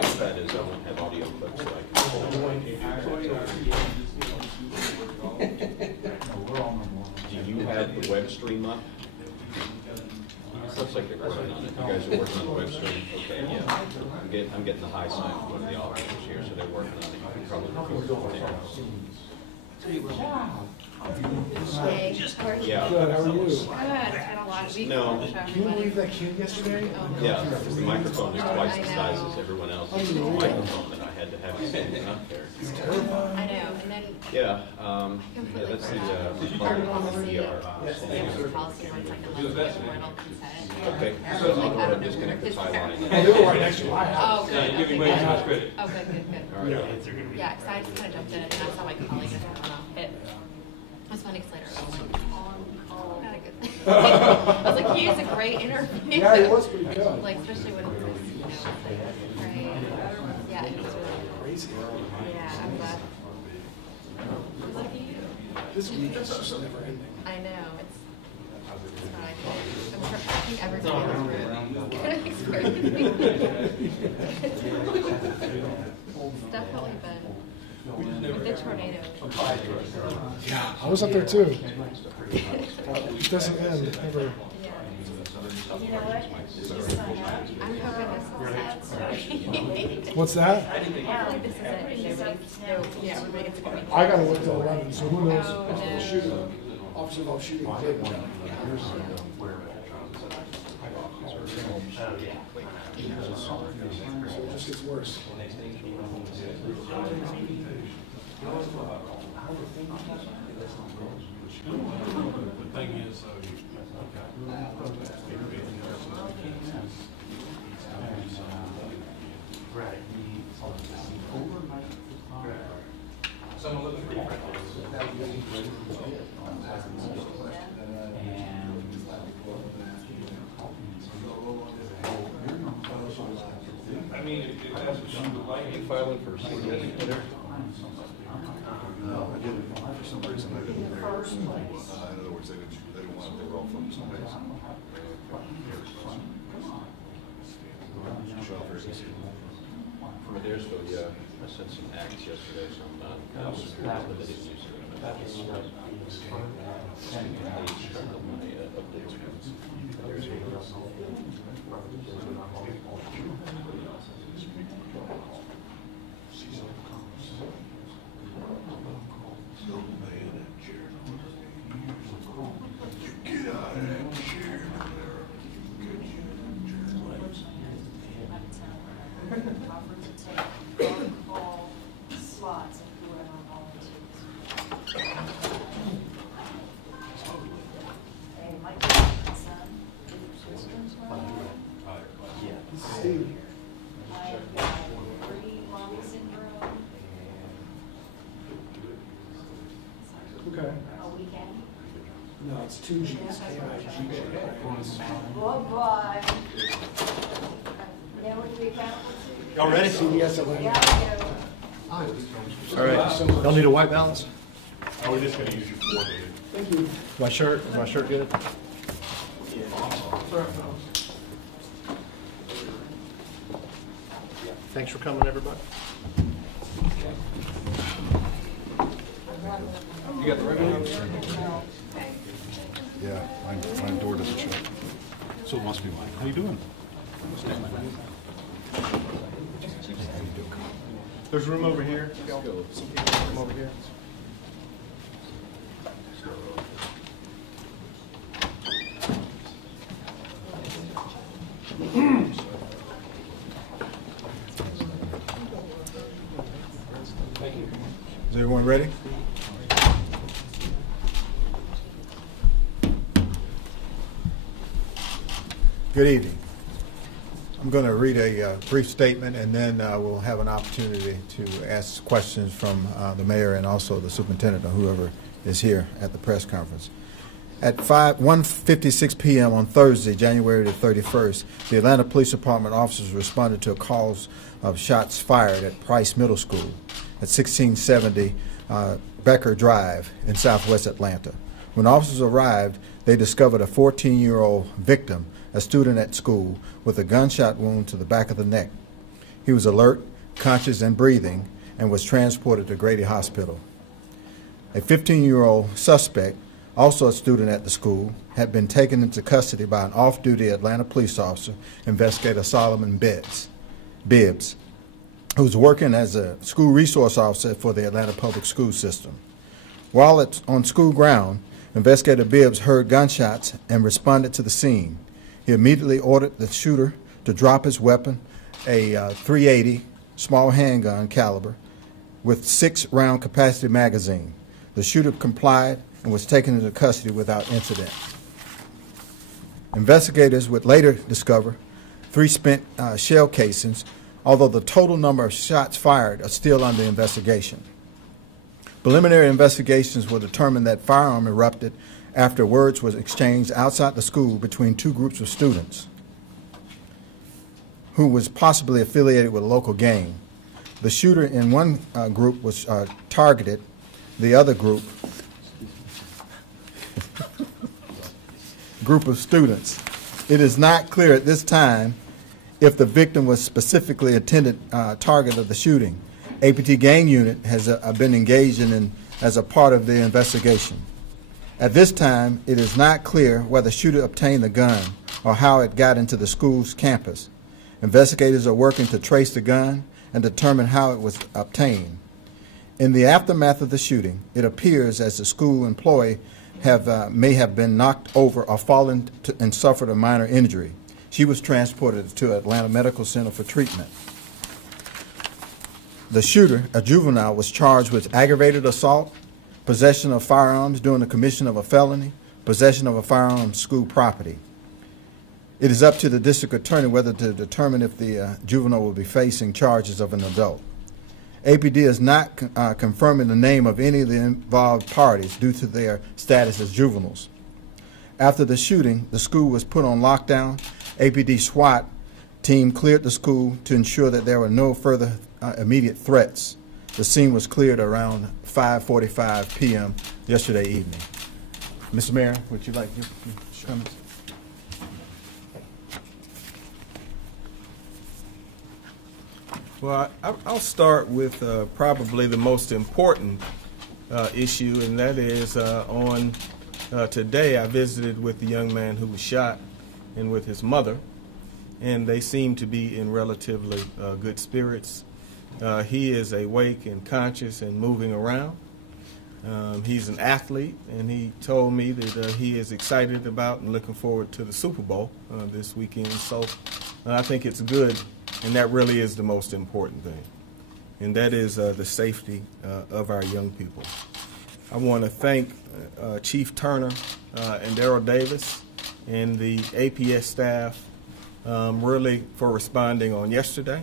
that is I won't have audio clips that I can pull Do you have the web stream up? Looks like they're working on it. You guys are working on the web stream? Okay, yeah. I'm getting the high sign from one of the officers here, so they're working on it. You can probably record it there. Hey, Yeah. Good, how are you? good. I've had a lot of weeks. No. Can you believe that kid yesterday? Yeah, because the microphone is twice the size as everyone else's microphone that I had to have standing up there. I know, and then Yeah, that's the part of the ER. policy where it's like a little bit more it'll consent. Okay, so I'll go ahead and disconnect the tie line. Oh, they were right next to my house. Oh, good. You're giving way too much credit. Oh, good. All right. Yeah, because I just kind of jumped in it, and I saw my colleague just went off it. It was funny because later I was like, not a good thing. I was like, he is a great interview. Yeah, he was pretty good. Like, especially when it was, right? Yeah, it was really Crazy. Yeah, I'm glad. Lucky you. This week is just never ending. I know, it's fine. I think everybody in this room can experience It's definitely been a big tornado. Yeah, I was up there too. It doesn't end ever. Yeah. You know what? I'm hoping this is it. What's that? I feel like this is it. Yeah, everybody gets to go. I gotta wait till 11, so who knows? Oh, no. Shooting. Officer involved shooting. Oh, So it just gets worse. The thing is, someone looking for I mean, if that's what you would like. Are you filing for CDS there? No, I didn't. For some reason, I didn't. In other words, they didn't want to roll from some days. From Adairsville, yeah. I sent some acts yesterday, so I'm not kind of surprised that they didn't use it. Get out of that chair. Offered to take all slots if whoever volunteers. Hey, Mike, son, your sister's one? Steve. I've got pre-mommy syndrome, Okay. a weekend. No, it's 2 G's. K-I-G-J. Oh, boy. You know what we account for? Y'all ready? CDS Atlanta. Yeah, I know. All right. Y'all need a white balance? Oh, we're just gonna use you for it. Thank you. Is my shirt good? Thanks for coming, everybody. You got the revenue? Yeah, my door doesn't shut. So it must be mine. How you doing? There's room over here. Room over here. Is everyone ready? Good evening. I'm going to read a brief statement, and then we'll have an opportunity to ask questions from the mayor and also the superintendent or whoever is here at the press conference. At 1:56 p.m. on Thursday, January the 31st, the Atlanta Police Department officers responded to a call of shots fired at Price Middle School at 1670 Becker Drive in southwest Atlanta. When officers arrived, they discovered a 14-year-old victim, a student at school, with a gunshot wound to the back of the neck. He was alert, conscious, and breathing, and was transported to Grady Hospital. A 15-year-old suspect, also a student at the school, had been taken into custody by an off-duty Atlanta police officer, Investigator Solomon Bibbs, who was working as a school resource officer for the Atlanta Public School System. While on school ground, Investigator Bibbs heard gunshots and responded to the scene. He immediately ordered the shooter to drop his weapon, a .380 small handgun caliber with 6-round capacity magazine. The shooter complied and was taken into custody without incident. Investigators would later discover 3 spent shell casings, although the total number of shots fired are still under investigation. Preliminary investigations will determine that firearm erupted after words was exchanged outside the school between 2 groups of students who was possibly affiliated with a local gang. The shooter in one group was targeted. The other group of students. It is not clear at this time if the victim was specifically intended target of the shooting. APT gang unit has been engaged in as a part of the investigation. At this time, it is not clear whether the shooter obtained the gun or how it got into the school's campus. Investigators are working to trace the gun and determine how it was obtained. In the aftermath of the shooting, it appears as the school employee may have been knocked over or fallen and suffered a minor injury. She was transported to Atlanta Medical Center for treatment. The shooter, a juvenile, was charged with aggravated assault, possession of firearms during the commission of a felony, possession of a firearm on school property. It is up to the district attorney whether to determine if the juvenile will be facing charges of an adult. APD is not confirming the name of any of the involved parties due to their status as juveniles. After the shooting, the school was put on lockdown. APD SWAT team cleared the school to ensure that there were no further immediate threats. The scene was cleared around 5:45 p.m. yesterday evening. Mr. Mayor, would you like your comments? Well, I'll start with probably the most important issue, and that is on today I visited with the young man who was shot and with his mother, and they seem to be in relatively good spirits. He is awake and conscious and moving around. He's an athlete, and he told me that he is excited about and looking forward to the Super Bowl this weekend. So I think it's good. And that really is the most important thing, and that is the safety of our young people. I want to thank Chief Turner and Darrell Davis and the APS staff really for responding on yesterday.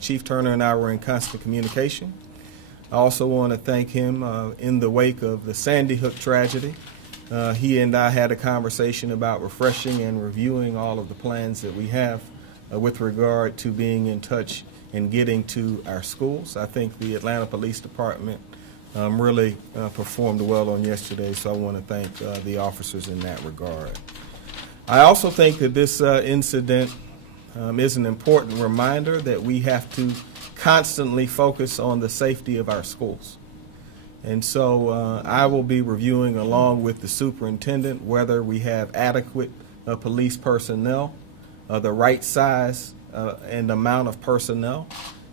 Chief Turner and I were in constant communication. I also want to thank him in the wake of the Sandy Hook tragedy. He and I had a conversation about refreshing and reviewing all of the plans that we have with regard to being in touch and getting to our schools. I think the Atlanta Police Department really performed well on yesterday, so I want to thank the officers in that regard. I also think that this incident is an important reminder that we have to constantly focus on the safety of our schools. And so I will be reviewing along with the superintendent whether we have adequate police personnel, the right size and amount of personnel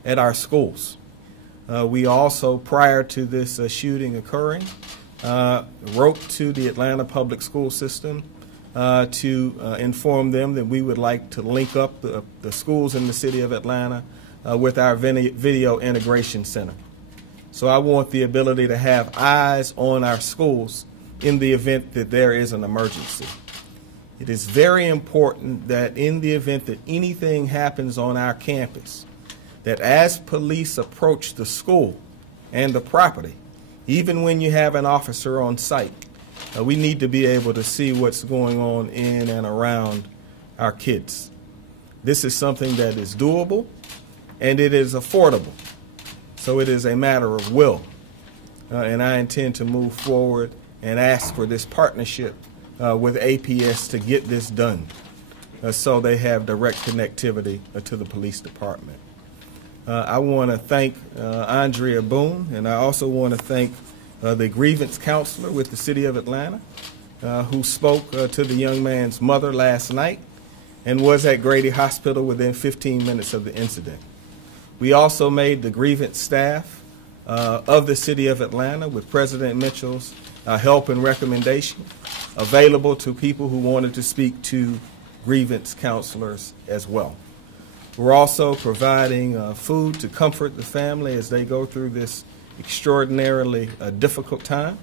at our schools. We also, prior to this shooting occurring, wrote to the Atlanta Public School System to inform them that we would like to link up the schools in the city of Atlanta with our video integration center. So I want the ability to have eyes on our schools in the event that there is an emergency. It is very important that in the event that anything happens on our campus, that as police approach the school and the property, even when you have an officer on site, we need to be able to see what's going on in and around our kids. This is something that is doable and it is affordable. So it is a matter of will. And I intend to move forward and ask for this partnership with APS to get this done so they have direct connectivity to the police department. I want to thank Andrea Boone, and I also want to thank the grievance counselor with the City of Atlanta, who spoke to the young man's mother last night and was at Grady Hospital within 15 minutes of the incident. We also made the grievance staff of the City of Atlanta, with President Mitchell's help and recommendation, available to people who wanted to speak to grievance counselors as well. We're also providing food to comfort the family as they go through this extraordinarily difficult time.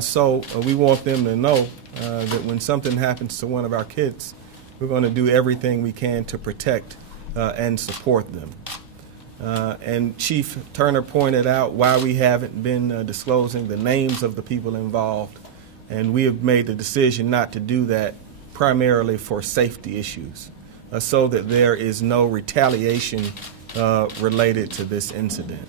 So we want them to know that when something happens to one of our kids, we're going to do everything we can to protect and support them. And Chief Turner pointed out why we haven't been disclosing the names of the people involved, and we have made the decision not to do that primarily for safety issues, so that there is no retaliation related to this incident.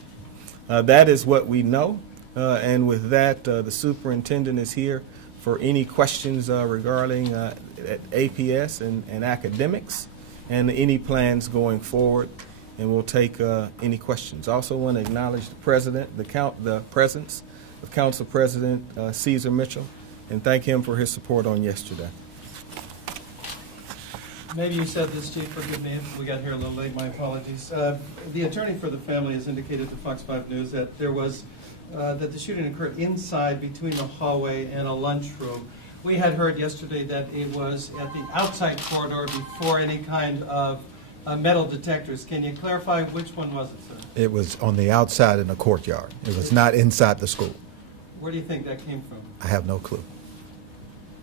That is what we know, and with that, the superintendent is here for any questions regarding APS and academics and any plans going forward, and we'll take any questions. I also want to acknowledge the president, the presence of Council President Caesar Mitchell, and thank him for his support on yesterday. Maybe you said this, Chief, forgive me if we got here a little late, my apologies. The attorney for the family has indicated to Fox 5 News that there was, that the shooting occurred inside between a hallway and a lunchroom. We had heard yesterday that it was at the outside corridor before any kind of metal detectors. Can you clarify which one was it, sir? It was on the outside in the courtyard. It was not inside the school. Where do you think that came from? I have no clue.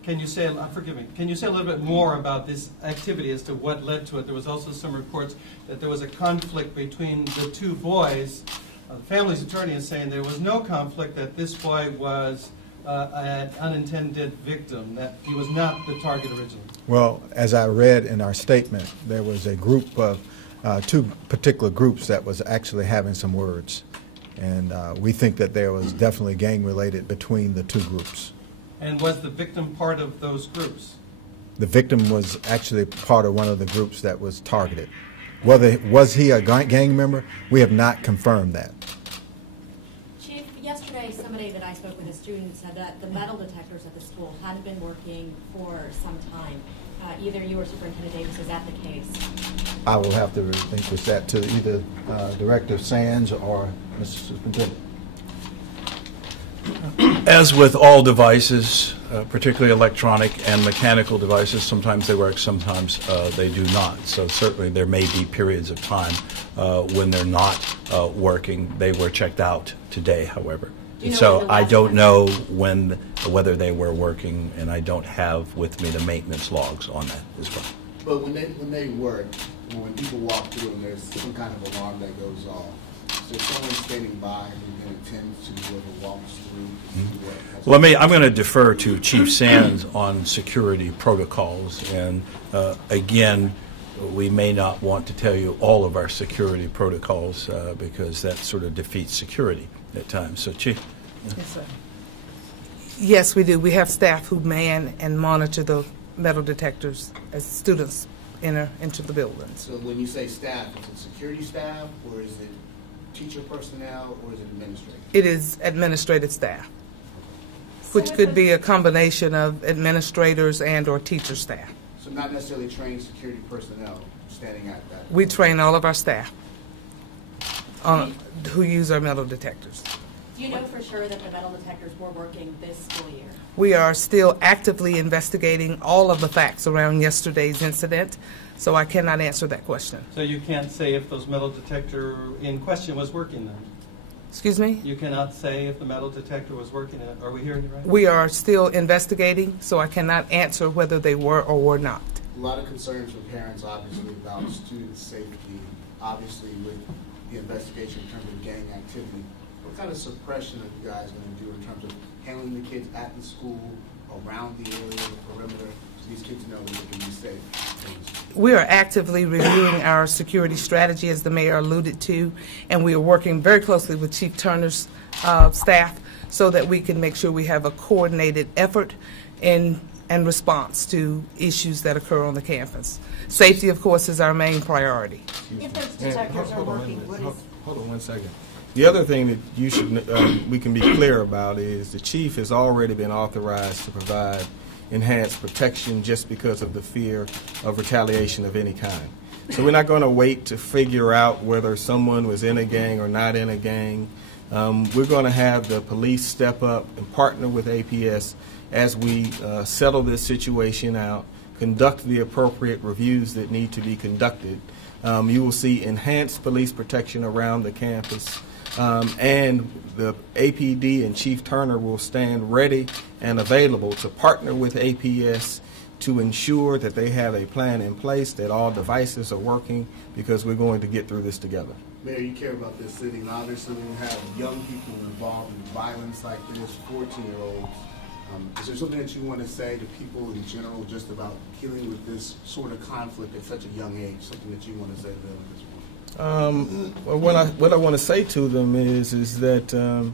Can you say, forgive me, can you say a little bit more about this activity as to what led to it? There was also some reports that there was a conflict between the two boys. The family's attorney is saying there was no conflict, that this boy was an unintended victim, that he was not the target originally. Well, as I read in our statement, there was a group of two particular groups that was actually having some words. And we think that there was definitely gang-related between the two groups. And was the victim part of those groups? The victim was actually part of one of the groups that was targeted. Whether was he a gang member, we have not confirmed that. Chief, yesterday somebody that I spoke with, a student, said that the metal detectors at the school hadn't been working for some time. Either you or Superintendent Davis, is that the case? I will have to relinquish that to either Director Sands or Mr. Superintendent. As with all devices, particularly electronic and mechanical devices, sometimes they work, sometimes they do not. So certainly there may be periods of time when they're not working. They were checked out today, however. So I don't know whether they were working, and I don't have with me the maintenance logs on that as well. But when they work, when people walk through and there's some kind of alarm that goes off, is there someone standing by who can attend to whoever walks through? Well, I'm going to defer to Chief Sands on security protocols, and again, we may not want to tell you all of our security protocols because that sort of defeats security at times. So, Chief. Yes, sir. Yes, we do. We have staff who man and monitor the metal detectors as students enter into the buildings. So when you say staff, is it security staff, or is it teacher personnel, or is it administrative? It is administrative staff, which could be a combination of administrators and or teacher staff. So not necessarily trained security personnel standing at that? We train all of our staff who use our metal detectors. Do you know for sure that the metal detectors were working this school year? We are still actively investigating all of the facts around yesterday's incident, so I cannot answer that question. So you can't say if those metal detector in question was working then? Excuse me? You cannot say if the metal detector was working. Are we hearing you right? We are still investigating, so I cannot answer whether they were or were not. A lot of concerns from parents, obviously, about student safety, obviously with the investigation in terms of gang activity. What kind of suppression are you guys going to do in terms of handling the kids at the school, around the area, the perimeter, so these kids know that they can be safe? We are actively reviewing our security strategy, as the mayor alluded to, and we are working very closely with Chief Turner's staff so that we can make sure we have a coordinated effort in and response to issues that occur on the campus. Safety, of course, is our main priority. If those detectors are working, what is? Hold on 1 second. The other thing that you should we can be clear about is the chief has already been authorized to provide enhanced protection just because of the fear of retaliation of any kind. So we're not going to wait to figure out whether someone was in a gang or not in a gang. We're going to have the police step up and partner with APS as we settle this situation out, conduct the appropriate reviews that need to be conducted. You will see enhanced police protection around the campus, and the APD and Chief Turner will stand ready and available to partner with APS to ensure that they have a plan in place, that all devices are working, because we're going to get through this together. Mayor, you care about this city, and obviously when you have young people involved in violence like this, 14-year-olds, is there something that you want to say to people in general just about dealing with this sort of conflict at such a young age, something that you want to say to them at this point? Well, what I want to say to them is that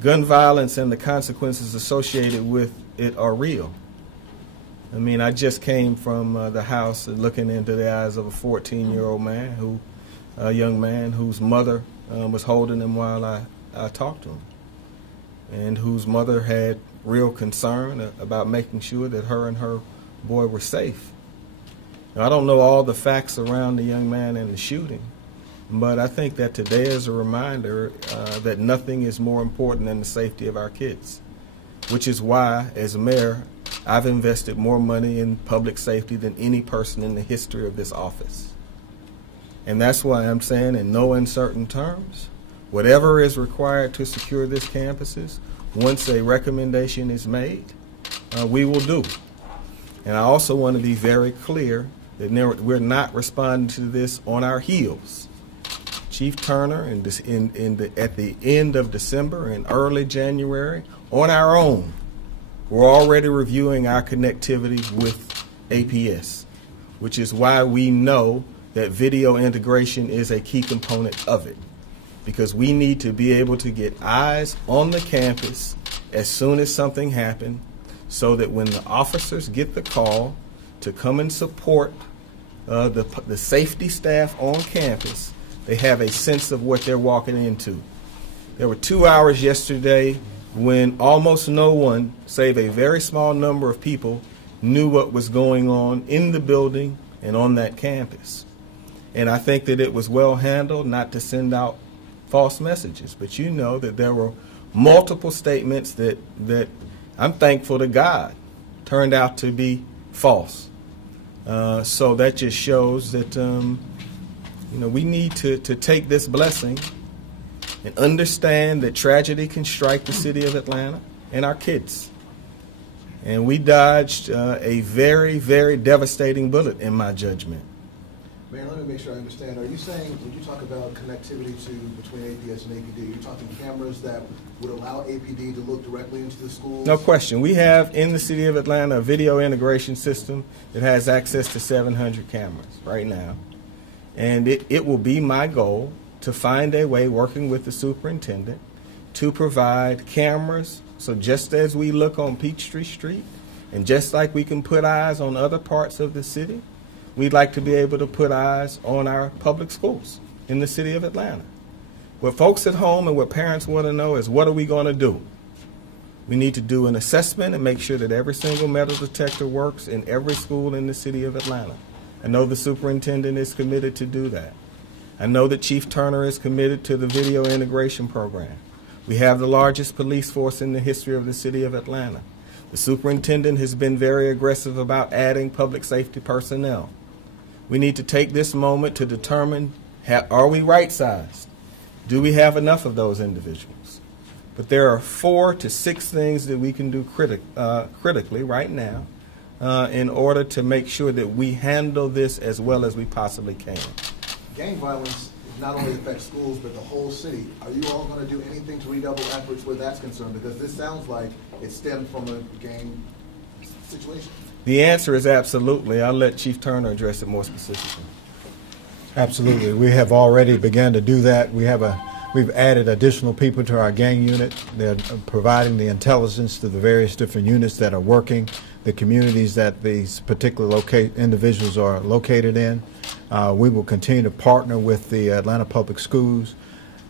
gun violence and the consequences associated with it are real. I mean, I just came from the house looking into the eyes of a 14-year-old man, a young man whose mother was holding him while I talked to him, and whose mother had real concern about making sure that her and her boy were safe. Now, I don't know all the facts around the young man and the shooting, but I think that today is a reminder that nothing is more important than the safety of our kids, which is why, as mayor, I've invested more money in public safety than any person in the history of this office. And that's why I'm saying, in no uncertain terms, whatever is required to secure this campuses, once a recommendation is made, we will do. And I also want to be very clear that we're not responding to this on our heels. Chief Turner, at the end of December and early January, on our own, we're already reviewing our connectivity with APS, which is why we know that video integration is a key component of it, because we need to be able to get eyes on the campus as soon as something happens, so that when the officers get the call to come and support the safety staff on campus, they have a sense of what they're walking into. There were 2 hours yesterday when almost no one, save a very small number of people, knew what was going on in the building and on that campus. And I think that it was well handled, not to send out false messages. But you know that there were multiple statements that I'm thankful to God turned out to be false. So that just shows that we need to take this blessing and understand that tragedy can strike the city of Atlanta and our kids. And we dodged a very, very devastating bullet, in my judgment. Mayor, let me make sure I understand. Are you saying, when you talk about connectivity between APS and APD, you're talking cameras that would allow APD to look directly into the schools? No question. We have in the city of Atlanta a video integration system that has access to 700 cameras right now. And it will be my goal to find a way, working with the superintendent, to provide cameras. So just as we look on Peachtree Street, and just like we can put eyes on other parts of the city, we'd like to be able to put eyes on our public schools in the city of Atlanta. What folks at home and what parents want to know is, what are we going to do? We need to do an assessment and make sure that every single metal detector works in every school in the city of Atlanta. I know the superintendent is committed to do that. I know that Chief Turner is committed to the video integration program. We have the largest police force in the history of the city of Atlanta. The superintendent has been very aggressive about adding public safety personnel. We need to take this moment to determine, are we right-sized? Do we have enough of those individuals? But there are 4 to 6 things that we can do critically right now in order to make sure that we handle this as well as we possibly can. Gang violence not only affects schools, but the whole city. Are you all going to do anything to redouble efforts where that's concerned? Because this sounds like it stemmed from a gang situation. The answer is absolutely. I'll let Chief Turner address it more specifically. Absolutely. We have already begun to do that. We've added additional people to our gang unit. They're providing the intelligence to the various different units that are working. the communities that these particular individuals are located in. We will continue to partner with the Atlanta Public Schools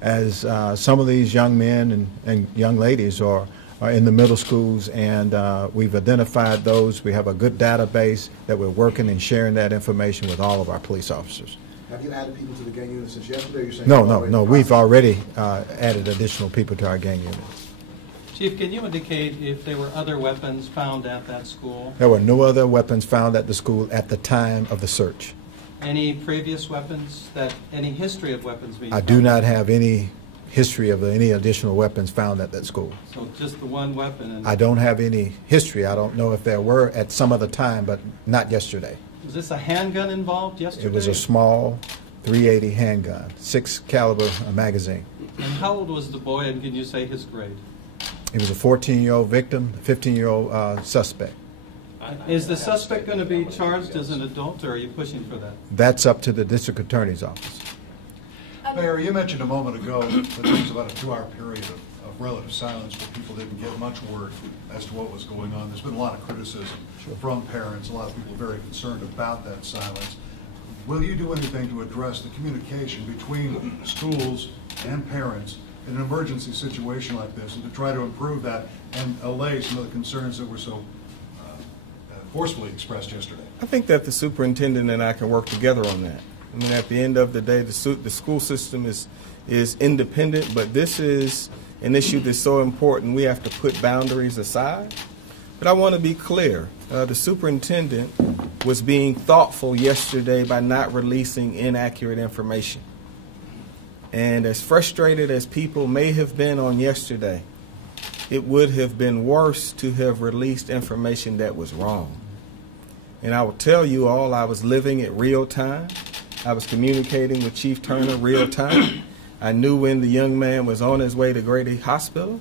as some of these young men and young ladies are in the middle schools, and we've identified those. We have a good database that we're working and sharing that information with all of our police officers. Have you added people to the gang unit since yesterday? You're saying No. We've already added additional people to our gang unit. Chief, can you indicate if there were other weapons found at that school? There were no other weapons found at the school at the time of the search. Any previous weapons, any history of weapons being I found? do not have any history of any additional weapons found at that school. So just the one weapon? And I don't have any history. I don't know if there were at some other time, but not yesterday. was this a handgun involved yesterday? It was a small .380 handgun, 6 caliber magazine. And how old was the boy, and can you say his grade? He was a 14-year-old victim, 15-year-old suspect. Is the suspect going to be charged as an adult, or are you pushing for that? That's up to the district attorney's office. Mayor, you mentioned a moment ago that there was about a 2-hour period of relative silence where people didn't get much word as to what was going on. There's been a lot of criticism from parents. A lot of people are very concerned about that silence. Will you do anything to address the communication between schools and parents in an emergency situation like this, and to try to improve that and allay some of the concerns that were so forcefully expressed yesterday? I think that the superintendent and I can work together on that. I mean, at the end of the day, the school system is independent, but this is an issue that's so important we have to put boundaries aside. But I want to be clear. The superintendent was being thoughtful yesterday by not releasing inaccurate information. And as frustrated as people may have been on yesterday, it would have been worse to have released information that was wrong. And I will tell you all, I was living it real time. I was communicating with Chief Turner real time. I knew when the young man was on his way to Grady Hospital.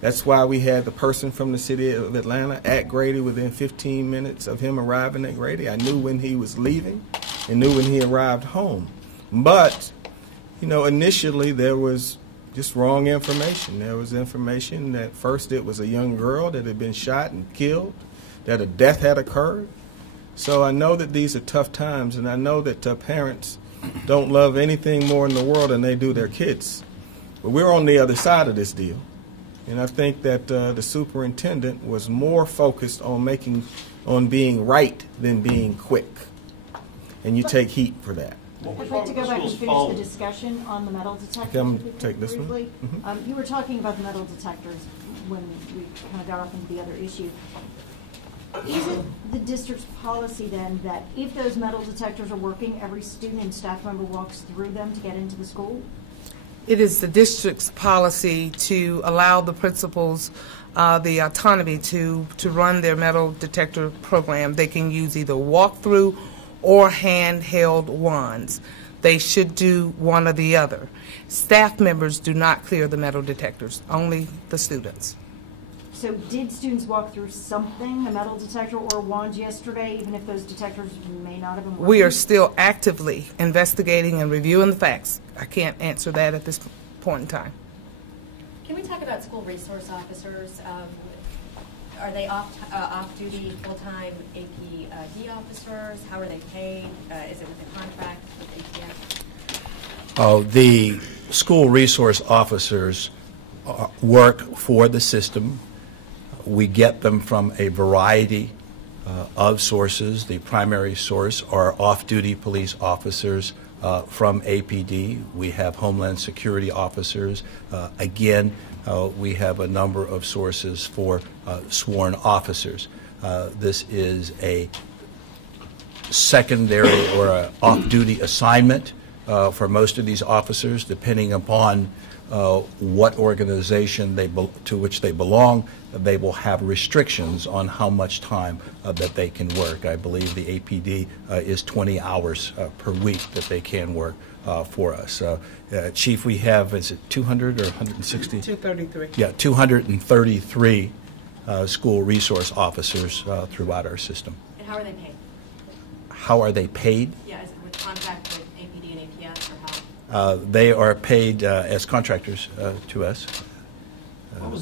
That's why we had the person from the city of Atlanta at Grady within 15 minutes of him arriving at Grady. I knew when he was leaving and knew when he arrived home. But, you know, initially there was just wrong information. There was information that first it was a young girl that had been shot and killed, that a death had occurred. So I know that these are tough times, and I know that parents don't love anything more in the world than they do their kids. But we're on the other side of this deal. And I think that the superintendent was more focused on being right than being quick. And you take heat for that. I'd like to go back and finish the discussion on the metal detectors. Can I take this one? Briefly. You were talking about the metal detectors when we kind of got off into the other issue. Is it the district's policy then that if those metal detectors are working, every student and staff member walks through them to get into the school? It is the district's policy to allow the principals the autonomy to run their metal detector program. They can use either walk-through or handheld wands. They should do one or the other. Staff members do not clear the metal detectors, only the students. So did students walk through something, a metal detector or a wand yesterday, even if those detectors may not have been working? We are still actively investigating and reviewing the facts. I can't answer that at this point in time. Can we talk about school resource officers? Are they off-duty, full-time APD officers? How are they paid? Is it with a contract with APS? The school resource officers work for the system. We get them from a variety of sources. The primary source are off-duty police officers from APD. We have Homeland Security officers. Again, we have a number of sources for sworn officers. This is a secondary or an off-duty assignment for most of these officers, depending upon what organization to which they belong. They will have restrictions on how much time that they can work. I believe the APD is 20 hours per week that they can work for us. Chief, we have, is it 200 or 160? 233. Yeah, 233 school resource officers throughout our system. And how are they paid? How are they paid? Yeah, is it with contract with APD and APS, or how? They are paid as contractors to us.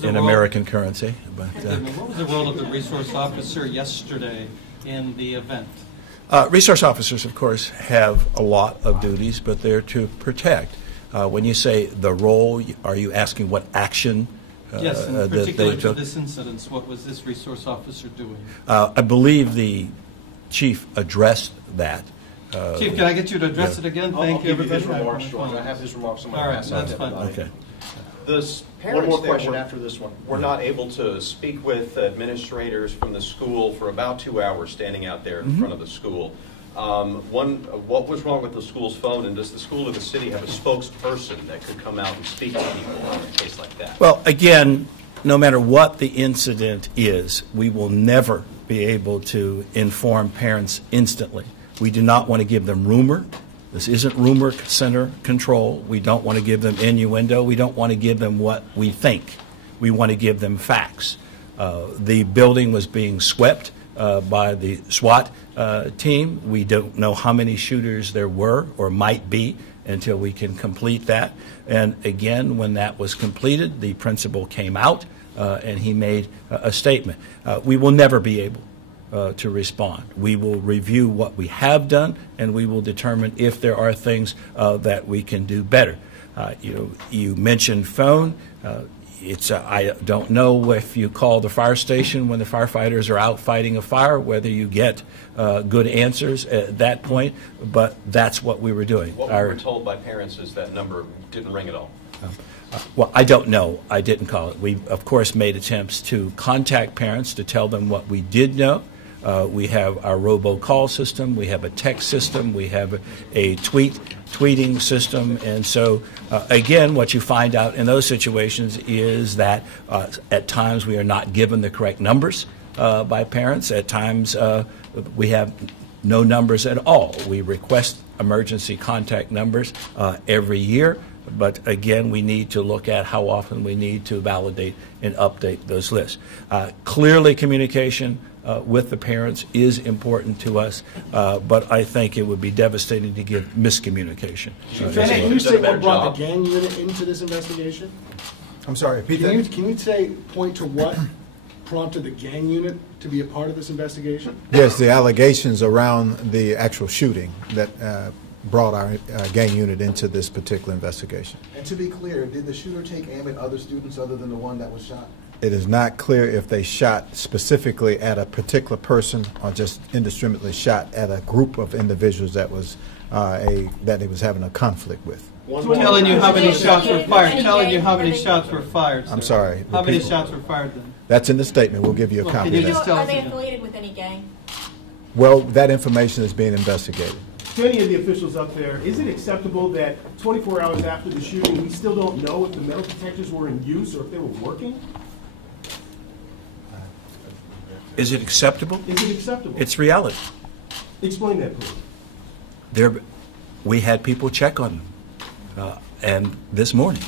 in American currency. But what was the role of the resource officer yesterday in the event? resource officers, of course, have a lot of duties, but they're to protect. When you say the role, are you asking what action? Yes, in that particular they to took? this incident, what was this resource officer doing? I believe the chief addressed that. Chief, can I get you to address it again? Thank you, everybody. Remarks, George. I have his remarks on my All right, last that's item. fine. Okay. The One parents more there question were, after this one. were not able to speak with administrators from the school for about 2 hours standing out there in front of the school. What was wrong with the school's phone, and does the school or the city have a spokesperson that could come out and speak to people in a case like that? Well, again, no matter what the incident is, we will never be able to inform parents instantly. We do not want to give them rumor. This isn't rumor center control. We don't want to give them innuendo. We don't want to give them what we think. We want to give them facts. The building was being swept by the SWAT team. We don't know how many shooters there were or might be until we can complete that. And again, when that was completed, the principal came out and he made a statement. We will never be able to respond. We will review what we have done, and we will determine if there are things that we can do better. You mentioned phone. I don't know if you call the fire station when the firefighters are out fighting a fire, whether you get good answers at that point, but that's what we were doing. What we were told by parents is that number didn't ring at all. Well, I don't know. I didn't call it. We, of course, made attempts to contact parents to tell them what we did know. We have our robocall system. We have a text system. We have a tweeting system. And so, again, what you find out in those situations is that at times we are not given the correct numbers by parents. At times we have no numbers at all. We request emergency contact numbers every year. But again, we need to look at how often we need to validate and update those lists. Clearly, communication with the parents is important to us, but I think it would be devastating to give miscommunication. Can you say what brought the gang unit into this investigation? I'm sorry, repeat that. Can you point to what prompted the gang unit to be a part of this investigation? Yes, the allegations around the actual shooting that brought our gang unit into this particular investigation. And to be clear, did the shooter take aim at other students other than the one that was shot? It is not clear if they shot specifically at a particular person or just indiscriminately shot at a group of individuals that was that he was having a conflict with. Telling you how many shots were fired. Telling you how many shots were fired. I'm sorry. How many shots were fired then? That's in the statement. We'll give you a copy of that. Are they affiliated with any gang? Well, that information is being investigated. To any of the officials up there, is it acceptable that 24 hours after the shooting, we still don't know if the metal detectors were in use or if they were working? Is it acceptable? Is it acceptable? It's reality. Explain that, please. We had people check on them, and this morning,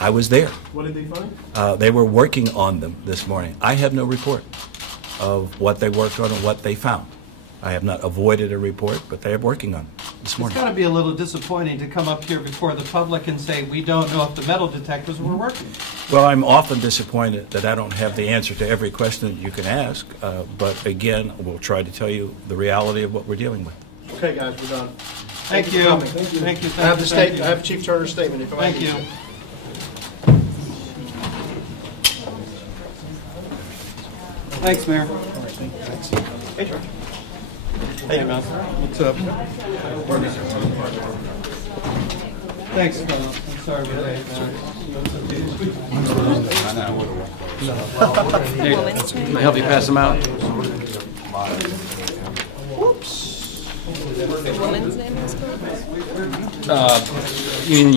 I was there. What did they find? They were working on them this morning. I have no report of what they worked on and what they found. I have not avoided a report, but they are working on it this morning. It's got to be a little disappointing to come up here before the public and say, we don't know if the metal detectors were working. Well, I'm often disappointed that I don't have the answer to every question that you can ask, but again, we'll try to tell you the reality of what we're dealing with. Okay, guys, we're done. Thank you. Thank you. I have the statement. I have Chief Turner's statement. If I Thank you. Thanks, Mayor. Hey, George. Hey, man. What's up? Thanks, Philip. I'm sorry we're late, man. Can I help you pass them out? The woman's name is You